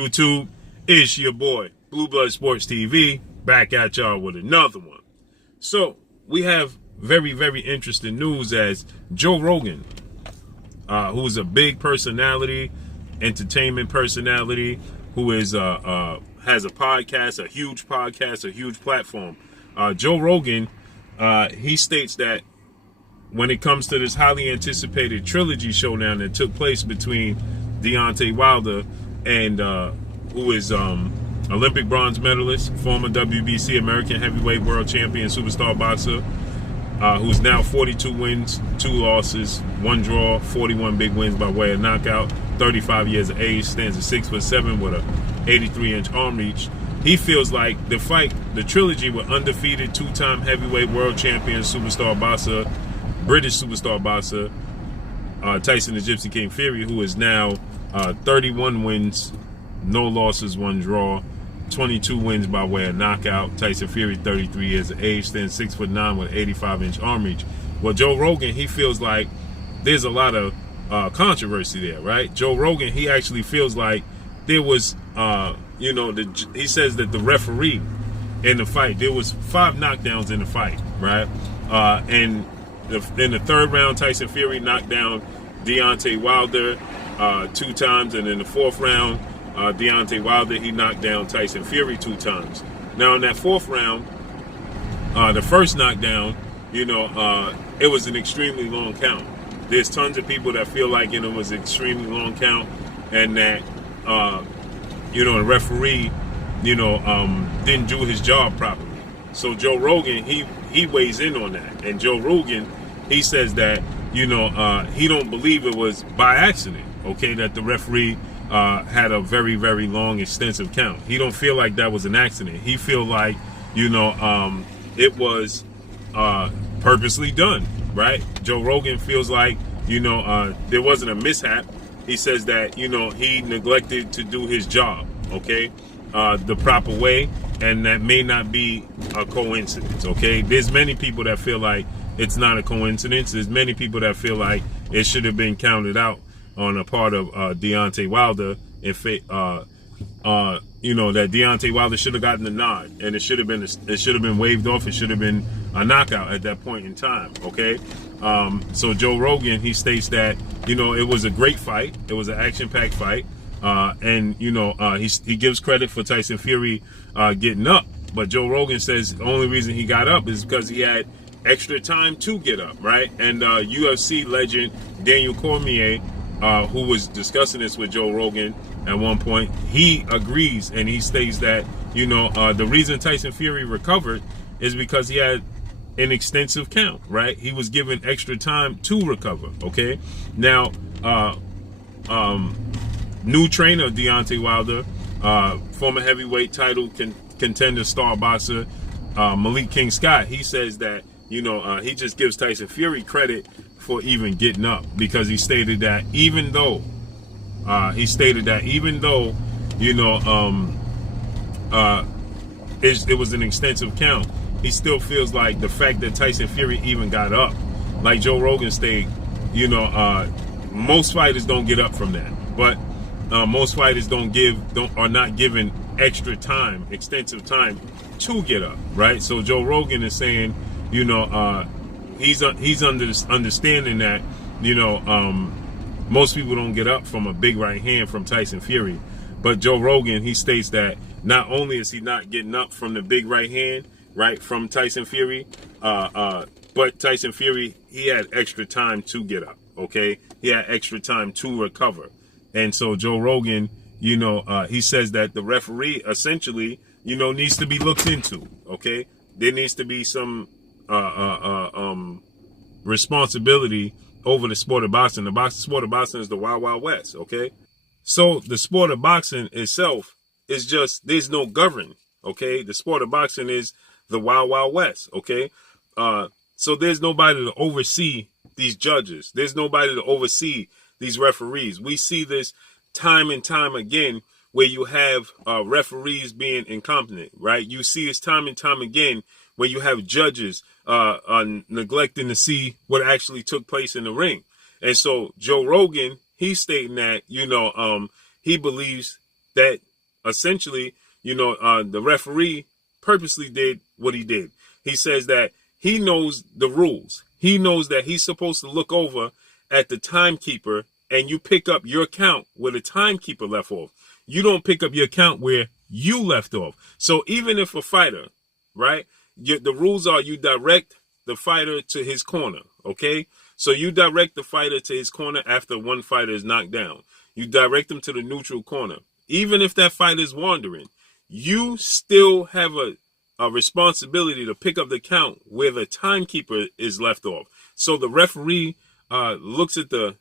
YouTube, it's your boy, Blue Blood Sports TV, back at y'all with another one. So, we have very, very interesting news as Joe Rogan, who is a big personality, entertainment personality, who is has a podcast, a huge platform. Joe Rogan, he states that when it comes to this highly anticipated trilogy showdown that took place between Deontay Wilder and who is Olympic bronze medalist, former WBC American heavyweight world champion, superstar boxer, who's now 42 wins, 2 losses, 1 draw, 41 big wins by way of knockout, 35 years of age, stands at 6'7" with a 83-inch arm reach. He feels like the fight, the trilogy with undefeated 2-time heavyweight world champion, superstar boxer, British superstar boxer, Tyson the Gypsy King Fury, who is now 31 wins, no losses, 1 draw, 22 wins by way of knockout. Tyson Fury, 33 years of age, stands 6'9" with an 85-inch arm reach. Well, Joe Rogan, he feels like there's a lot of controversy there, right? Joe Rogan, he actually feels like there was, he says that the referee in the fight, there was 5 knockdowns in the fight, right? And in the 3rd round, Tyson Fury knocked down Deontay Wilder 2 times, and in the 4th round, Deontay Wilder, he knocked down Tyson Fury 2 times. Now in that 4th round, the first knockdown, it was an extremely long count. There's tons of people that feel like it was an extremely long count, and that the referee didn't do his job properly. So Joe Rogan, he weighs in on that, and Joe Rogan, he says that he don't believe it was by accident, okay, that the referee had a very, very long, extensive count. He don't feel like that was an accident. He feel like, it was purposely done, right? Joe Rogan feels like, there wasn't a mishap. He says that, he neglected to do his job, okay, the proper way, and that may not be a coincidence, okay? There's many people that feel like it's not a coincidence. There's many people that feel like it should have been counted out on a part of Deontay Wilder, that Deontay Wilder should have gotten the nod, and it should have been waved off. It should have been a knockout at that point in time. Okay, so Joe Rogan, he states that it was a great fight. It was an action-packed fight, and he gives credit for Tyson Fury getting up, but Joe Rogan says the only reason he got up is because he had extra time to get up, right? And UFC legend Daniel Cormier, who was discussing this with Joe Rogan at one point, he agrees, and he states that the reason Tyson Fury recovered is because he had an extensive count, right? He was given extra time to recover. Okay, now new trainer Deontay Wilder, former heavyweight title contender, star boxer Malik King Scott, he says that he just gives Tyson Fury credit for even getting up, because he stated that even though it was an extensive count, he still feels like the fact that Tyson Fury even got up, like Joe Rogan stated, most fighters don't get up from that, but most fighters are not given extra time, extensive time to get up, right? So Joe Rogan is saying, he's understanding that, most people don't get up from a big right hand from Tyson Fury. But Joe Rogan, he states that not only is he not getting up from the big right hand, right, from Tyson Fury, but Tyson Fury, he had extra time to get up, okay? He had extra time to recover. And so Joe Rogan, he says that the referee essentially, needs to be looked into, okay? There needs to be some responsibility over the sport of boxing. The sport of boxing is the Wild Wild West, okay? So the sport of boxing itself is just, there's no govern, okay? The sport of boxing is the Wild Wild West, okay? So there's nobody to oversee these judges. There's nobody to oversee these referees. We see this time and time again where you have referees being incompetent, right? You see this time and time again where you have judges neglecting to see what actually took place in the ring. And so Joe Rogan, he's stating that, he believes that essentially, the referee purposely did what he did. He says that he knows the rules. He knows that he's supposed to look over at the timekeeper, and you pick up your count where the timekeeper left off. You don't pick up your count where you left off. So even if a fighter, right, the rules are you direct the fighter to his corner, okay? So you direct the fighter to his corner after one fighter is knocked down. You direct him to the neutral corner. Even if that fighter is wandering, you still have a responsibility to pick up the count where the timekeeper is left off. So the referee looks at the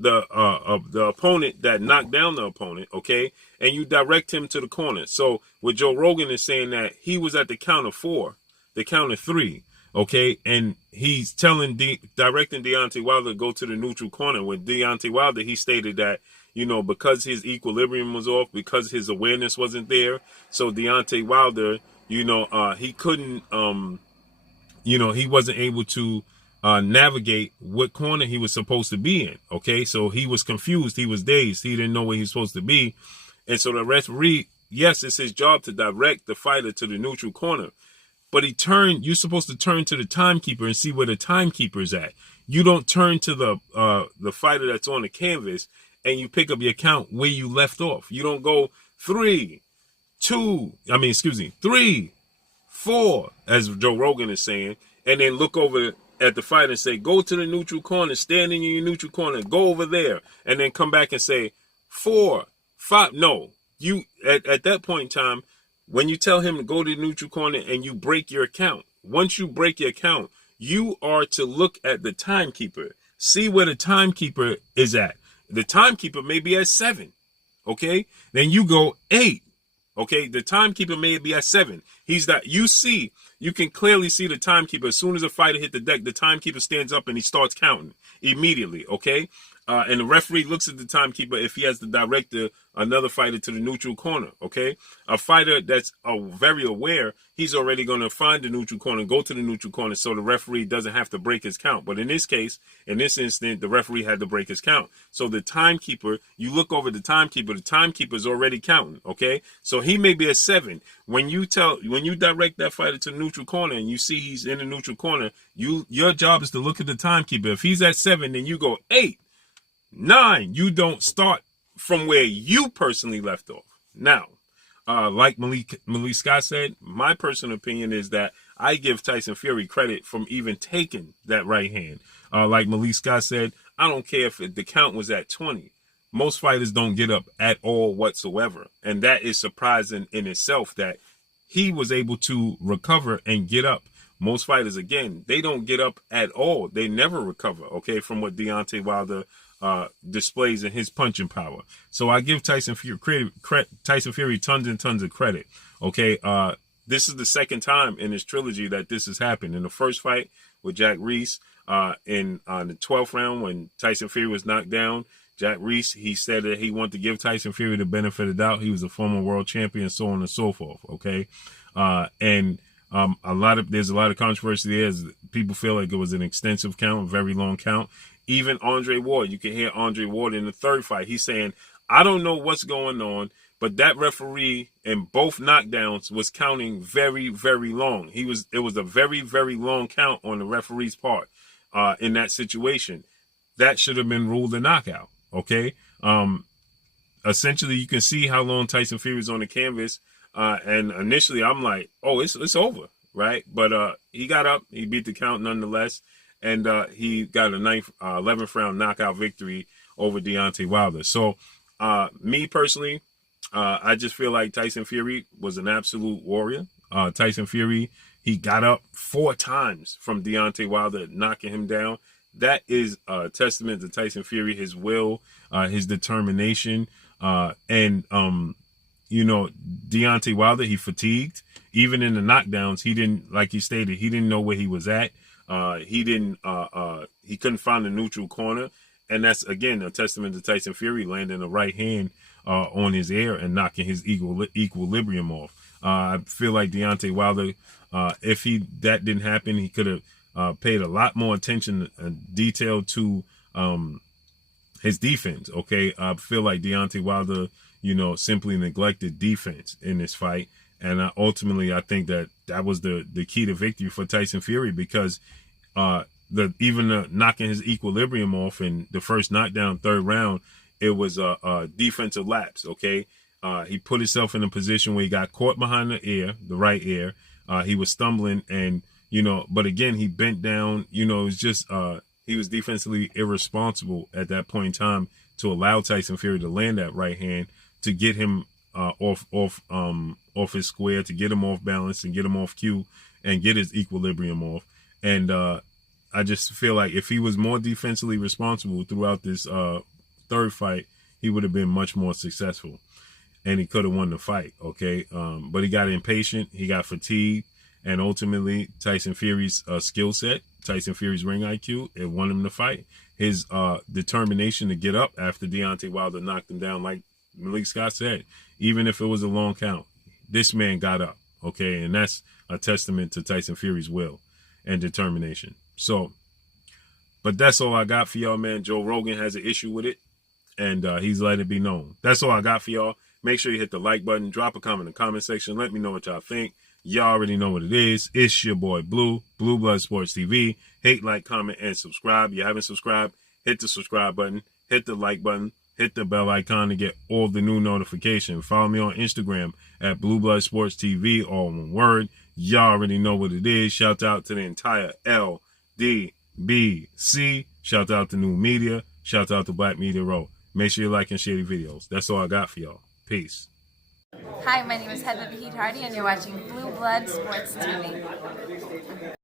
opponent that knocked down the opponent, okay, and you direct him to the corner. So what Joe Rogan is saying that he was at the count of 4, the count of 3, okay, and he's directing Deontay Wilder to go to the neutral corner. With Deontay Wilder, he stated that, because his equilibrium was off, because his awareness wasn't there, so Deontay Wilder, he couldn't, he wasn't able to navigate what corner he was supposed to be in, okay? So he was confused, he was dazed, he didn't know where he was supposed to be, and so the referee, yes, it's his job to direct the fighter to the neutral corner, but you're supposed to turn to the timekeeper and see where the timekeeper's at. You don't turn to the fighter that's on the canvas and you pick up your count where you left off. You don't go 3, 4, as Joe Rogan is saying, and then look over at the fighter and say, go to the neutral corner, stand in your neutral corner, go over there, and then come back and say 4, 5. No, you at that point in time, when you tell him to go to the neutral corner and you break your count, once you break your count, you are to look at the timekeeper, see where the timekeeper is at. The timekeeper may be at 7, okay? Then you go 8, okay? The timekeeper may be at 7. You can clearly see the timekeeper. As soon as a fighter hit the deck, the timekeeper stands up and he starts counting immediately, okay? And the referee looks at the timekeeper if he has to direct another fighter to the neutral corner, okay? A fighter that's very aware, he's already going to find the neutral corner, go to the neutral corner, so the referee doesn't have to break his count. But in this case, in this instant, the referee had to break his count. So the timekeeper, you look over the timekeeper's already counting, okay? So he may be at 7. When you direct that fighter to the neutral corner and you see he's in the neutral corner, your job is to look at the timekeeper. If he's at 7, then you go 8, 9. You don't start from where you personally left off. Now, like Malik Scott said, my personal opinion is that I give Tyson Fury credit from even taking that right hand. Like Malik Scott said, I don't care if the count was at 20. Most fighters don't get up at all whatsoever. And that is surprising in itself that he was able to recover and get up. Most fighters, again, they don't get up at all. They never recover, okay, from what Deontay Wilder displays in his punching power. So I give Tyson Fury tons and tons of credit. Okay, this is the second time in his trilogy that this has happened. In the first fight with Jack Reese, in the 12th round when Tyson Fury was knocked down, Jack Reese, he said that he wanted to give Tyson Fury the benefit of the doubt. He was a former world champion, so on and so forth. Okay, there's a lot of controversy there. People feel like it was an extensive count, a very long count. Even Andre Ward, you can hear Andre Ward in the third fight. He's saying, I don't know what's going on, but that referee in both knockdowns was counting very, very long. It was a very, very long count on the referee's part in that situation. That should have been ruled a knockout, okay? Essentially, you can see how long Tyson Fury was on the canvas. And initially, I'm like, oh, it's over, right? But he got up. He beat the count nonetheless. And he got a 11th round knockout victory over Deontay Wilder. So me personally, I just feel like Tyson Fury was an absolute warrior. Tyson Fury, he got up 4 times from Deontay Wilder, knocking him down. That is a testament to Tyson Fury, his will, his determination. And Deontay Wilder, he fatigued. Even in the knockdowns, he didn't, like he stated, he didn't know where he was at. He couldn't find the neutral corner. And that's, again, a testament to Tyson Fury landing a right hand on his ear and knocking his equilibrium off. I feel like Deontay Wilder, if that didn't happen, he could have paid a lot more attention and detail to his defense. Okay, I feel like Deontay Wilder, simply neglected defense in this fight. And ultimately, I think that was the key to victory for Tyson Fury, because even knocking his equilibrium off in the first knockdown, third round, it was a defensive lapse. Okay, he put himself in a position where he got caught behind the right ear. He was stumbling, and but again, he bent down. It was just he was defensively irresponsible at that point in time to allow Tyson Fury to land that right hand to get him off his square, to get him off balance and get him off cue and get his equilibrium off. And I just feel like if he was more defensively responsible throughout this third fight, he would have been much more successful, and he could have won the fight. Okay, but he got impatient, he got fatigued, and ultimately Tyson Fury's skill set, Tyson Fury's ring IQ, it won him the fight. His determination to get up after Deontay Wilder knocked him down, like Malik Scott said, even if it was a long count, this man got up. Okay, and that's a testament to Tyson Fury's will and determination. So, but that's all I got for y'all, man. Joe Rogan has an issue with it, and he's let it be known. That's all I got for y'all. Make sure you hit the like button, drop a comment in the comment section. Let me know what y'all think. Y'all already know what it is. It's your boy Blue Blood Sports TV. Hate, like, comment, and subscribe. If you haven't subscribed, hit the subscribe button, hit the like button, hit the bell icon to get all the new notifications. Follow me on Instagram at Blue Blood Sports TV, all one word. Y'all already know what it is. Shout out to the entire LDBC. Shout out to New Media. Shout out to Black Media Row. Make sure you like and share the videos. That's all I got for y'all. Peace. Hi, my name is ROGAN, and you're watching Blue Blood Sports TV.